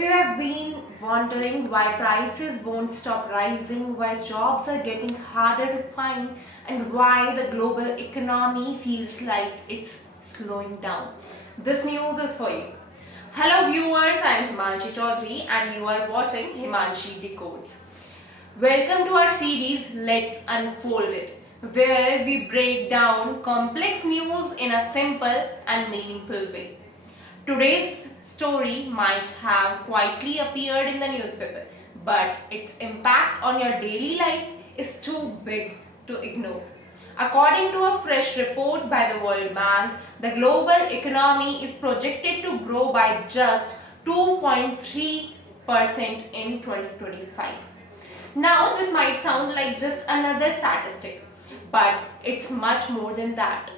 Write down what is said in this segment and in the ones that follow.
you have been wondering why prices won't stop rising, why jobs are getting harder to find, and why the global economy feels like it's slowing down, this news is for you. Hello viewers, I am Himanshi Chaudhary and you are watching Himanshi Decodes. Welcome to our series Let's Unfold It, where we break down complex news in a simple and meaningful way. Today's story might have quietly appeared in the newspaper, but its impact on your daily life is too big to ignore. According to a fresh report by the World Bank, the global economy is projected to grow by just 2.3% in 2025. Now, this might sound like just another statistic, but it's much more than that.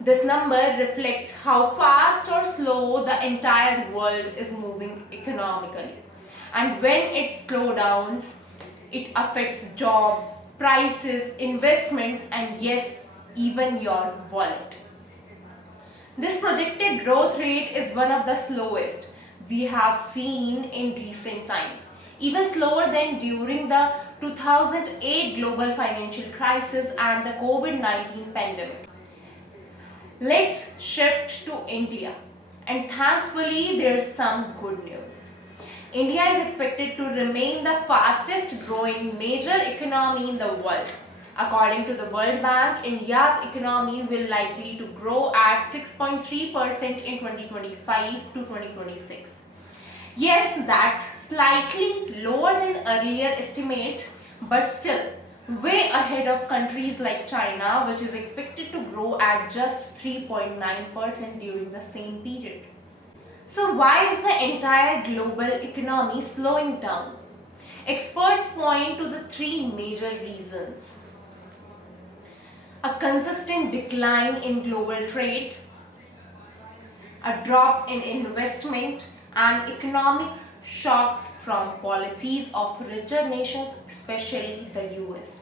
This number reflects how fast or slow the entire world is moving economically. And when it slows down, it affects job, prices, investments, and yes, even your wallet. This projected growth rate is one of the slowest we have seen in recent times, even slower than during the 2008 global financial crisis and the COVID-19 pandemic. Let's shift to India, and thankfully there's some good news. India is expected to remain the fastest growing major economy in the world. According to the World Bank, India's economy will likely to grow at 6.3% in 2025 to 2026. Yes, that's slightly lower than earlier estimates, but still way ahead of countries like China, which is expected to grow at just 3.9% during the same period. So, why is the entire global economy slowing down? Experts point to the three major reasons: a consistent decline in global trade, a drop in investment, and economic shocks from policies of richer nations, especially the US.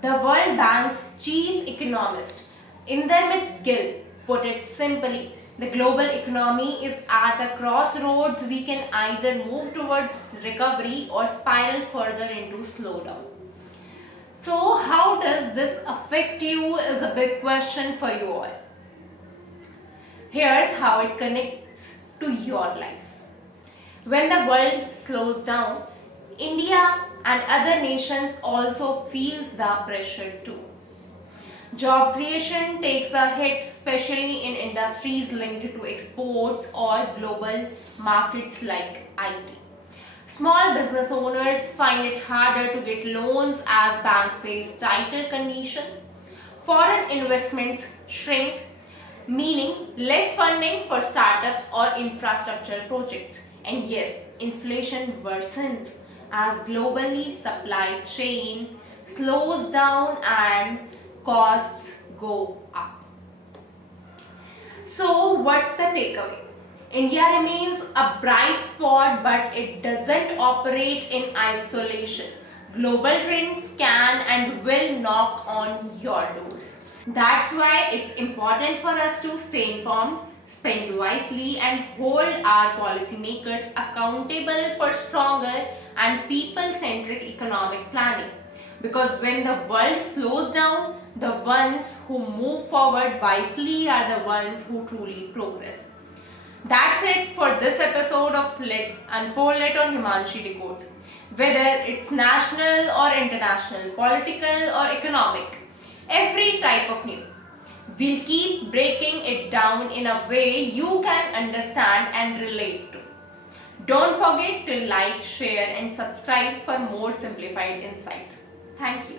The World Bank's chief economist, Indermit Gill, put it simply: the global economy is at a crossroads. We can either move towards recovery or spiral further into slowdown. So, how does this affect you is a big question for you all. Here's how it connects to your life. When the world slows down, India and other nations also feels the pressure too. Job creation takes a hit, especially in industries linked to exports or global markets like IT. Small business owners find it harder to get loans as banks face tighter conditions. Foreign investments shrink, meaning less funding for startups or infrastructure projects. And yes, inflation worsens as globally supply chain slows down and costs go up. So, what's the takeaway? India remains a bright spot, but it doesn't operate in isolation. Global trends can and will knock on your doors. That's why it's important for us to stay informed, spend wisely, and hold our policymakers accountable for stronger and people-centric economic planning. Because when the world slows down, the ones who move forward wisely are the ones who truly progress. That's it for this episode of Let's Unfold It on Himanshi Decodes. Whether it's national or international, political or economic, every type of news, we'll keep breaking it down in a way you can understand and relate to. Don't forget to like, share, and subscribe for more simplified insights. Thank you.